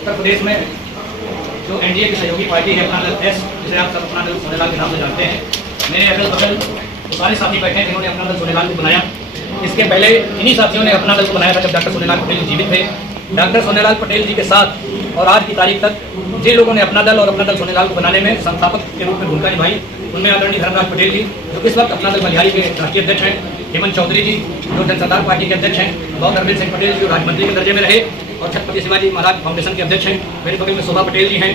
उत्तर प्रदेश में जो एनडीए की सहयोगी पार्टी है अपना दल एस, जिसे आप सब अपना दल सोनेलाल के नाम से जानते हैं, मेरे अगल बगल सारे साथी बैठे हैं जिन्होंने अपना दल सोनेलाल को बनाया। इसके पहले इन्हीं साथियों ने अपना दल को बनाया था जब डॉक्टर सोनेलाल पटेल जीवित थे। डॉक्टर सोनेलाल पटेल जी के साथ और आज की तारीख तक जिन लोगों ने अपना दल और अपना दल सोनेलाल को बनाने में संस्थापक के रूप में भूमिका निभाई, उनमें आदरणीय धर्मराज पटेल जी जो इस वक्त अपना दल बलिहारी के राष्ट्रीय अध्यक्ष हैं, हेमंत चौधरी जी जो जनसरदार पार्टी के अध्यक्ष हैं, गौर अरविंद सिंह पटेल जी जो राज्य के दर्जे में रहे और छत्रपति शिवाजी महाराज फाउंडेशन के अध्यक्ष हैं, मेरे बगल में शोभा पटेल जी हैं,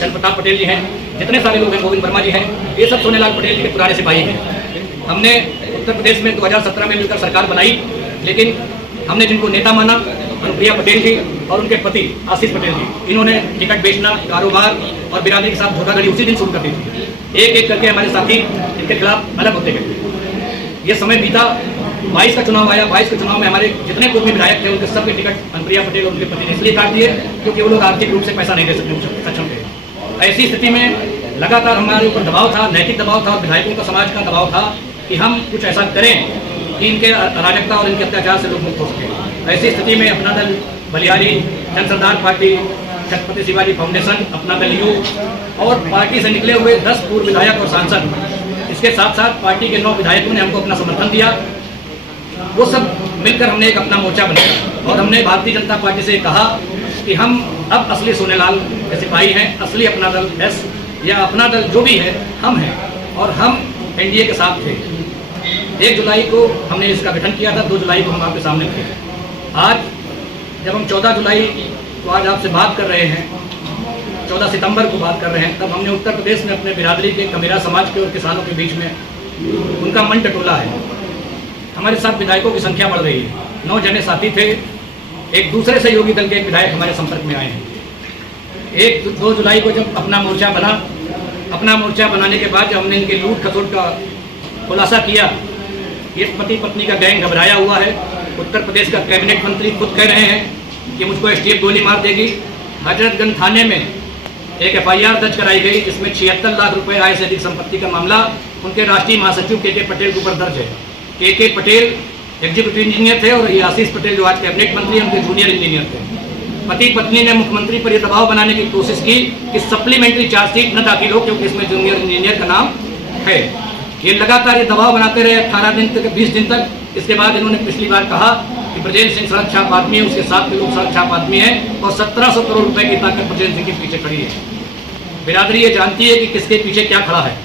चंद्र प्रताप पटेल जी हैं, जितने सारे लोग हैं, गोविंद वर्मा जी हैं, ये सब सोनेलाल पटेल जी के पुराने सिपाही हैं। हमने उत्तर प्रदेश में 2017 में मिलकर सरकार बनाई, लेकिन हमने जिनको नेता माना, अनुप्रिया पटेल जी और उनके पति आशीष पटेल जी, इन्होंने टिकट बेचना, कारोबार और बिरादरी के साथ धोखाधड़ी उसी दिन शुरू कर दी थी। एक एक करके हमारे साथी इनके खिलाफ अलग होते गए। ये समय बीता, 22 का चुनाव आया। 22 के चुनाव में हमारे जितने कोई भी विधायक थे उनके सबके टिकट अनुप्रिया पटेल और उनके पति ने इसलिए काट दिए क्योंकि वो लोग आर्थिक रूप से पैसा नहीं दे सकते, सक्षम थे। ऐसी स्थिति में लगातार हमारे ऊपर दबाव था, नैतिक दबाव था और विधायकों का समाज का दबाव था कि हम कुछ ऐसा करें कि इनके अराजकता और इनके अत्याचार से लोग मुक्त हो सके। ऐसी स्थिति में अपना दल बलिहारी, जनसरदार पार्टी, छत्रपति शिवाजी फाउंडेशन, अपना दल यू और पार्टी से निकले हुए 10 पूर्व विधायक और सांसद, इसके साथ साथ पार्टी के 9 विधायकों ने हमको अपना समर्थन दिया। वो सब मिलकर हमने एक अपना मोर्चा बनाया और हमने भारतीय जनता पार्टी से कहा कि हम अब असली सोनेलाल के सिपाही हैं, असली अपना दल एस या अपना दल जो भी है हम हैं और हम एनडीए के साथ थे। 1 जुलाई को हमने इसका गठन किया था, 2 जुलाई को हम आपके सामने थे। आज जब हम 14 जुलाई को आज आपसे बात कर रहे हैं, 14 सितंबर को बात कर रहे हैं, तब हमने उत्तर प्रदेश में अपने बिरादरी के, कमेरा समाज के और किसानों के बीच में उनका मन टटोला है। हमारे साथ विधायकों की संख्या बढ़ रही है। 9 जने साथी थे। एक दूसरे सहयोगी दल के एक विधायक हमारे संपर्क में आए हैं। 2 जुलाई को जब अपना मोर्चा बना, अपना मोर्चा बनाने के बाद जब हमने इनके लूट खसोट का खुलासा किया, ये पति पत्नी का गैंग घबराया हुआ है। उत्तर प्रदेश का कैबिनेट मंत्री खुद कह रहे हैं कि मुझको एसटीएफ गोली मार देगी। हजरतगंज थाने में एक एफआईआर दर्ज कराई गई जिसमें 76 लाख रुपए आय से अधिक संपत्ति का मामला उनके राष्ट्रीय महासचिव के पटेल के ऊपर दर्ज है। के पटेल एग्जीक्यूटिव इंजीनियर थे और ये आशीष पटेल जो आज कैबिनेट मंत्री हैं उनके जूनियर इंजीनियर थे। पति पत्नी ने मुख्यमंत्री पर यह दबाव बनाने की कोशिश की कि सप्लीमेंट्री चार्जशीट न दाखिल हो क्योंकि इसमें जूनियर इंजीनियर का नाम है। ये लगातार ये दबाव बनाते रहे 18 दिन तक, 20 दिन तक। इसके बाद इन्होंने पिछली बार कहा कि ब्रजेश सिंह सड़क छाप आदमी है, उसके साथ के लोग सड़क छाप आदमी है और 1700 करोड़ रुपए की ताकत ब्रजेश सिंह के पीछे खड़ी है। बिरादरी ये जानती है कि किसके पीछे क्या खड़ा है।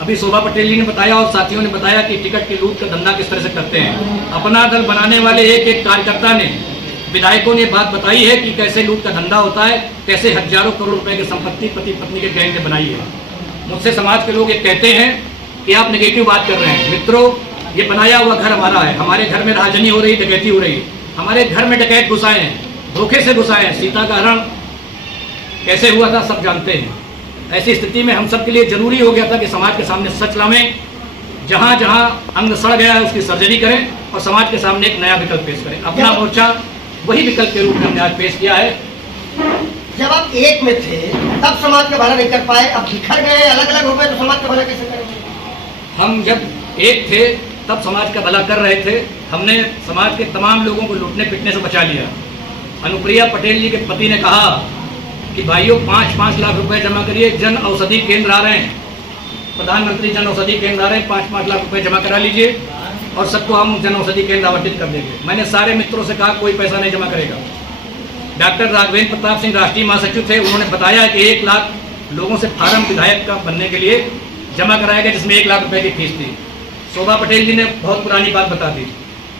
अभी शोभा पटेल जी ने बताया और साथियों ने बताया कि टिकट की लूट का धंधा किस तरह से करते हैं। अपना दल बनाने वाले एक एक कार्यकर्ता ने, विधायकों ने बात बताई है कि कैसे लूट का धंधा होता है, कैसे हजारों करोड़ रुपए की संपत्ति पति पत्नी के गैंग ने बनाई है। मुझसे समाज के लोग ये कहते हैं कि आप नेगेटिव बात कर रहे हैं। मित्रों, ये बनाया हुआ घर हमारा है। हमारे घर में राजनी हो रही, डकैती हो रही। हमारे घर में डकैत घुसाए हैं, धोखे से घुसाए हैं। सीता का हरण कैसे हुआ था सब जानते हैं। ऐसी स्थिति में हम सब के लिए जरूरी हो गया था कि समाज के सामने सच लावें। जहां जहां अंग सड़ गया है उसकी सर्जरी करें और समाज के सामने एक नया विकल्प पेश करें। अपना मोर्चा वही विकल्प के रूप में हमने आज पेश किया है। जब आप एक में थे तब समाज का भला नहीं कर पाए, अब बिखर गए, अलग अलग हो गए तो समाज का भला कैसे करेंगे? हम जब एक थे तब समाज का भला कर रहे थे। हमने समाज के तमाम लोगों को लूटने पिटने से बचा लिया। अनुप्रिया पटेल जी के पति ने कहा कि भाइयों 5-5 लाख रुपए जमा करिए, जन औषधि केंद्र आ रहे हैं, प्रधानमंत्री जन औषधि केंद्र आ रहे हैं, 5-5 लाख रुपए जमा करा लीजिए और सबको हम जन औषधि केंद्र आवंटित कर देंगे। मैंने सारे मित्रों से कहा कोई पैसा नहीं जमा करेगा। डॉक्टर राघवेंद्र प्रताप सिंह राष्ट्रीय महासचिव थे, उन्होंने बताया कि 1 लाख लोगों से फार्म विधायक का बनने के लिए जमा कराया गया जिसमें 1 लाख रुपए की फीस थी। शोभा पटेल जी ने बहुत पुरानी बात बता दी।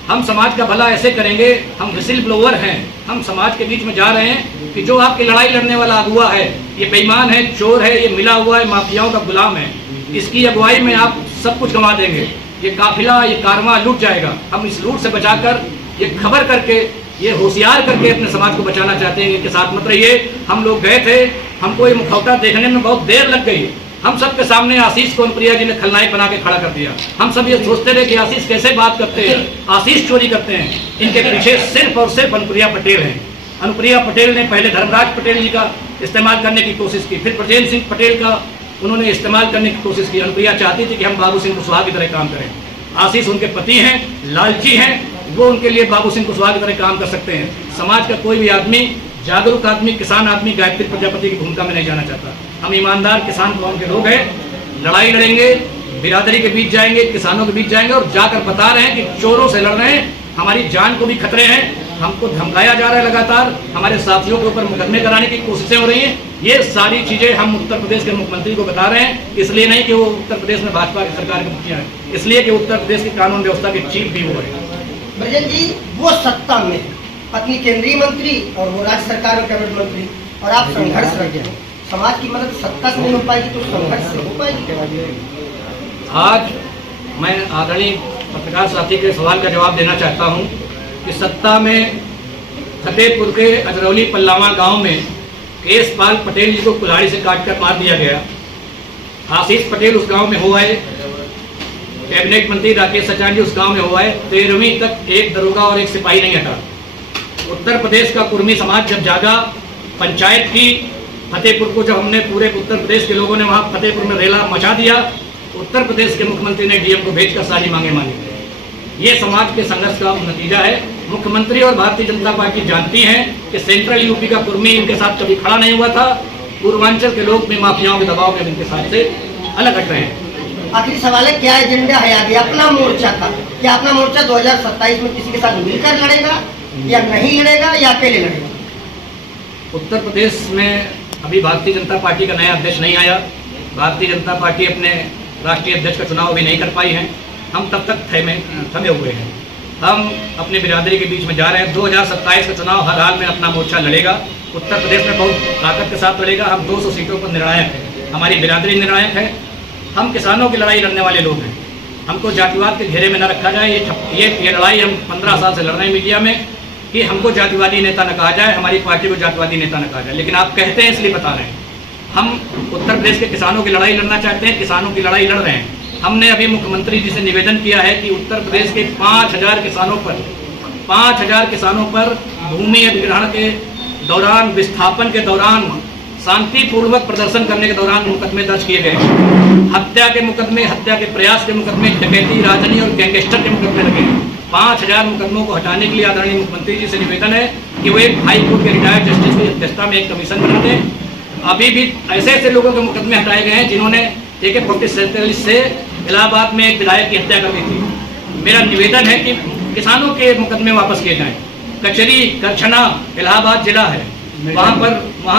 हम समाज का भला ऐसे करेंगे, हम विसिल ब्लोअर हैं, हम समाज के बीच में जा रहे हैं कि जो आपकी लड़ाई लड़ने वाला अगुआ है ये बेईमान है, चोर है, ये मिला हुआ है, माफियाओं का गुलाम है, इसकी अगुवाई में आप सब कुछ गंवा देंगे। ये काफिला, ये कारवां लूट जाएगा। हम इस लूट से बचाकर ये खबर करके, ये होशियार करके अपने समाज को बचाना चाहते हैं। इनके साथ मत रहिए। हम लोग गए थे, हमको ये मुखौटा देखने में बहुत देर लग गई। हम सब के सामने आशीष को अनुप्रिया जी ने खलनायक बना के खड़ा कर दिया। हम सब ये सोचते रहे कि आशीष कैसे बात करते हैं, आशीष चोरी करते हैं। इनके पीछे सिर्फ और सिर्फ अनुप्रिया पटेल हैं। अनुप्रिया पटेल ने पहले धर्मराज पटेल जी का इस्तेमाल करने की कोशिश की, फिर ब्रजेश सिंह पटेल का उन्होंने इस्तेमाल करने की कोशिश की। अनुप्रिया चाहती थी कि हम बाबू सिंह कुशवाहा की तरह काम करें। आशीष उनके पति हैं, लालची हैं, वो उनके लिए बाबू सिंह कुशवाहा की तरह काम कर सकते हैं। समाज का कोई भी आदमी जागरूक आदमी, किसान आदमी गायत्री प्रजापति की भूमिका में नहीं जाना चाहता। हम ईमानदार किसान कौम के लोग हैं, लड़ाई लड़ेंगे, बिरादरी के बीच जाएंगे, किसानों के बीच जाएंगे और जाकर बता रहे हैं कि चोरों से लड़ रहे हैं, हमारी जान को भी खतरे हैं, हमको धमकाया जा रहा है लगातार, हमारे साथियों के ऊपर मुकदमे कराने की कोशिशें हो रही हैं। ये सारी चीज़ें हम उत्तर प्रदेश के मुख्यमंत्री को बता रहे हैं, इसलिए नहीं कि वो उत्तर प्रदेश में भाजपा की सरकार के मुखिया हैं, इसलिए कि उत्तर प्रदेश की कानून व्यवस्था के चीफ भी वो है। ब्रजेश जी, वो सत्ता में अपनी केंद्रीय मंत्री और वो राज्य सरकार में कैबिनेट मंत्री, और आप संघर्ष रखे हैं, समाज की मदद सत्ता से नहीं हो पाएगी तो संघर्ष से हो पाएगी। आज मैं आदरणीय पत्रकार साथी के सवाल का जवाब देना चाहता हूँ कि सत्ता में फतेहपुर के अजरौली पल्लावा गांव में केशपाल पटेल जी को कुल्हाड़ी से काटकर मार दिया गया। आशीष पटेल उस गांव में हो आए, कैबिनेट मंत्री राकेश सचान जी उस गांव में हो आए, 13वीं तक एक दरोगा और एक सिपाही नहीं हटा। उत्तर प्रदेश का कुर्मी समाज जब जागा, पंचायत की फतेहपुर को जब हमने पूरे उत्तर प्रदेश के लोगों ने वहाँ फतेहपुर में रेला मचा दिया, उत्तर प्रदेश के मुख्यमंत्री ने डीएम को भेजकर सारी मांगे मांगी। ये समाज के संघर्ष का नतीजा है। मुख्यमंत्री और भारतीय जनता पार्टी जानती हैं कि सेंट्रल यूपी का कुर्मी इनके साथ कभी खड़ा नहीं हुआ था, पूर्वांचल के लोग भी माफियाओं के दबाव में इनके साथ से अलग हट रहे हैं। आखिरी सवाल है, क्या एजेंडा है आगे अपना मोर्चा का? क्या अपना मोर्चा 2027 में किसी के साथ मिलकर लड़ेगा या नहीं लड़ेगा या अकेले लड़ेगा? उत्तर प्रदेश में अभी भारतीय जनता पार्टी का नया अध्यक्ष नहीं आया। भारतीय जनता पार्टी अपने राष्ट्रीय अध्यक्ष का चुनाव अभी नहीं कर पाई है। हम तब तक थमे हुए हैं। हम अपनी बिरादरी के बीच में जा रहे हैं। 2027 का चुनाव हर हाल में अपना मोर्चा लड़ेगा। उत्तर प्रदेश में बहुत ताकत के साथ लड़ेगा। हम 200 सीटों पर निर्णायक हैं, हमारी बिरादरी निर्णायक है। हम किसानों की लड़ाई लड़ने वाले लोग हैं। हमको जातिवाद के घेरे में न रखा जाए। ये लड़ाई हम 15 साल से लड़ रहे हैं मीडिया में कि हमको जातिवादी नेता न कहा जाए, हमारी पार्टी को जातिवादी नेता न कहा जाए, लेकिन आप कहते हैं इसलिए बता रहे हैं। हम उत्तर प्रदेश के किसानों की लड़ाई लड़ना चाहते हैं, किसानों की लड़ाई लड़ रहे हैं। हमने अभी मुख्यमंत्री जी से निवेदन किया है कि उत्तर प्रदेश के 5,000 किसानों पर भूमि अधिग्रहण के दौरान, विस्थापन के दौरान, शांतिपूर्वक प्रदर्शन करने के दौरान मुकदमे दर्ज किए गए हैं। हत्या के मुकदमे, हत्या के प्रयास के मुकदमे, डकैती, राजनी और गैंगस्टर के मुकदमे लगे हैं। 5,000 मुकदमों को हटाने के लिए आदरणीय मुख्यमंत्री जी से निवेदन है कि वो एक हाई कोर्ट के रिटायर्ड जस्टिस की अध्यक्षता में एक कमीशन बना दें। अभी भी ऐसे ऐसे लोगों के मुकदमे हटाए गए हैं जिन्होंने AK-47 से इलाहाबाद में एक विधायक की हत्या कर दी थी। मेरा निवेदन है कि किसानों के मुकदमे वापस किए जाएं। कचरी, करछना इलाहाबाद जिला है, वहाँ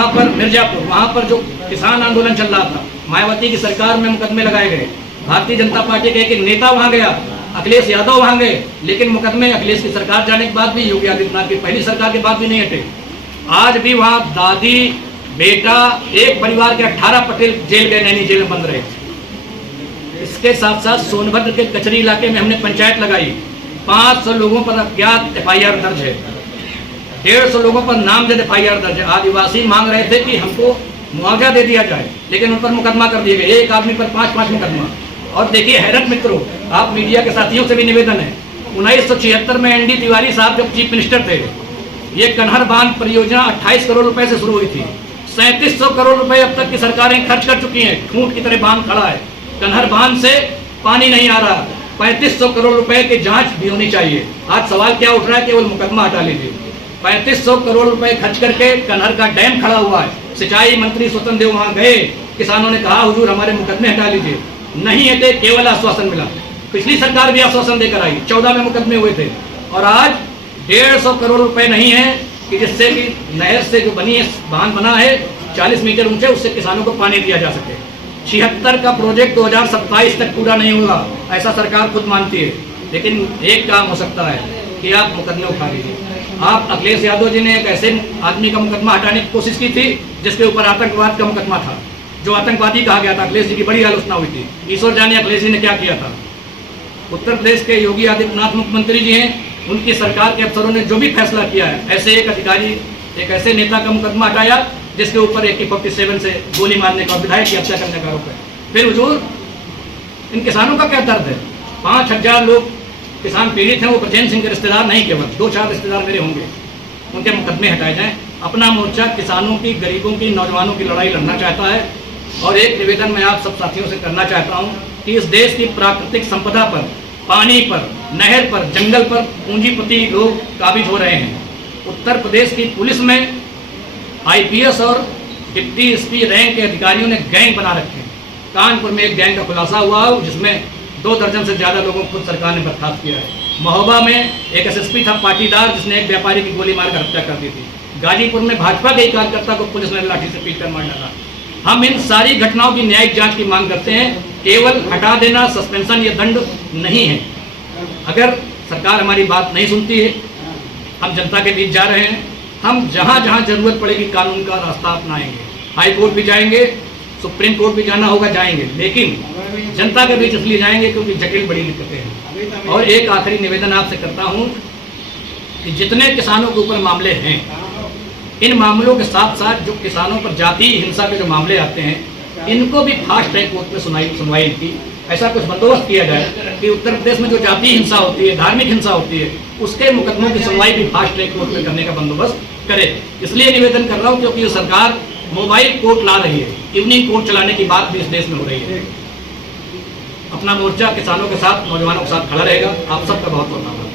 पर मिर्जापुर, वहाँ पर जो किसान आंदोलन चल रहा था, मायावती की सरकार में मुकदमे लगाए गए। भारतीय जनता पार्टी के एक नेता वहाँ गया, अखिलेश यादव वहाँ गए, लेकिन मुकदमे अखिलेश की सरकार जाने के बाद भी, योगी आदित्यनाथ की पहली सरकार के बाद भी नहीं हटे। आज भी वहाँ दादी, बेटा, एक परिवार के 18 पटेल जेल गए, नैनी जेल में बंद रहे। इसके साथ साथ सोनभद्र के कचरी इलाके में हमने पंचायत लगाई। 500 लोगों पर अज्ञात FIR दर्ज है, 150 लोगों पर नामजद FIR दर्ज है। आदिवासी मांग रहे थे कि हमको मुआवजा दे दिया जाए, लेकिन उन पर मुकदमा कर दिए गए, एक आदमी पर 5-5 मुकदमा। और देखिए हैरत मित्रों, आप मीडिया के साथियों से भी निवेदन है, 1976 में ND तिवारी साहब जब चीफ मिनिस्टर थे, ये कन्हर बांध परियोजना 28 करोड़ रुपए से शुरू हुई थी। 3700 करोड़ रुपए अब तक की सरकारें खर्च कर चुकी हैं। खूंट की तरह बांध खड़ा है, कन्हर बांध से पानी नहीं आ रहा। 3500 करोड़ रुपए की जांच भी होनी चाहिए। आज सवाल क्या उठ रहा है, केवल मुकदमा हटा लीजिए। 3500 करोड़ रुपए खर्च करके कन्हर का डैम खड़ा हुआ है। सिंचाई मंत्री स्वतंत्र देव वहां गए, किसानों ने कहा हुजूर हमारे मुकदमे हटा लीजिए, नहीं हटे, केवल आश्वासन मिला। पिछली सरकार भी आश्वासन देकर आई, 14 में मुकदमे हुए थे। और आज 150 करोड़ रुपए नहीं है कि जिससे कि नहर से जो बनी है, बांध बना है 40 मीटर ऊंचे, उससे किसानों को पानी दिया जा सके। 76 का प्रोजेक्ट 2027 तक पूरा नहीं होगा, ऐसा सरकार खुद मानती है। लेकिन एक काम हो सकता है कि आप मुकदमे उठा लीजिए। आप अखिलेश यादव जी ने एक ऐसे आदमी का मुकदमा हटाने की कोशिश की थी जिसके ऊपर आतंकवाद का मुकदमा था, जो आतंकवादी कहा गया था। अखिलेश जी की बड़ी आलोचना हुई थी। ईश्वर जाने अखिलेश जी ने क्या किया था। उत्तर प्रदेश के योगी आदित्यनाथ मुख्यमंत्री जी हैं, उनकी सरकार के अफसरों ने जो भी फैसला किया है, ऐसे एक अधिकारी, एक ऐसे नेता का मुकदमा हटाया जिसके ऊपर AK-47 से गोली मारने का, विधायक की हत्या करने का आरोप है। फिर हुजूर इन किसानों का क्या दर्द है? 5000 लोग किसान पीड़ित हैं, वो ब्रजेंद्र सिंह के रिश्तेदार नहीं, केवल 2-4 रिश्तेदार मेरे होंगे, उनके मुकदमे हटाए जाएं। अपना मोर्चा किसानों की, गरीबों की, नौजवानों की लड़ाई लड़ना चाहता है। और एक निवेदन मैं आप सब साथियों से करना चाहता हूँ कि इस देश की प्राकृतिक संपदा पर, पानी पर, नहर पर, जंगल पर पूंजीपति लोग काबिज हो रहे हैं। उत्तर प्रदेश की पुलिस में आईपीएस और डिप्टी एसपी रैंक के अधिकारियों ने गैंग बना रखे हैं। कानपुर में एक गैंग का खुलासा हुआ जिसमें 2 दर्जन से ज़्यादा लोगों को खुद सरकार ने बर्खास्त किया है। महोबा में एक एसएसपी था पाटीदार, जिसने एक व्यापारी की गोली मारकर हत्या कर दी थी। गाजीपुर में भाजपा के एक कार्यकर्ता को पुलिस ने लाठी से पीटकर मार डाला। हम इन सारी घटनाओं की न्यायिक जांच की मांग करते हैं, केवल हटा देना, सस्पेंशन या दंड नहीं है। अगर सरकार हमारी बात नहीं सुनती है, हम जनता के बीच जा रहे हैं, हम जहां जहां जरूरत पड़ेगी कानून का रास्ता अपनाएंगे। हाई कोर्ट भी जाएंगे, सुप्रीम कोर्ट भी जाना होगा जाएंगे, लेकिन जनता के बीच इसलिए जाएंगे क्योंकि जटिल बड़ी दिक्कतें हैं। और एक आखिरी निवेदन आपसे करता हूं कि जितने किसानों के ऊपर मामले हैं, इन मामलों के साथ साथ जो किसानों पर जातीय हिंसा के जो मामले आते हैं, इनको भी फास्ट ट्रैक कोर्ट में सुनवाई की ऐसा कुछ बंदोबस्त किया जाए कि उत्तर प्रदेश में जो जातीय हिंसा होती है, धार्मिक हिंसा होती है, उसके मुकदमों की सुनवाई भी फास्ट ट्रैक कोर्ट में करने का बंदोबस्त करे। इसलिए निवेदन कर रहा हूँ क्योंकि ये सरकार मोबाइल कोर्ट ला रही है, इवनिंग कोर्ट चलाने की बात भी इस देश में हो रही है। अपना मोर्चा किसानों के साथ, नौजवानों के साथ खड़ा रहेगा। आप सबका बहुत बहुत आभार।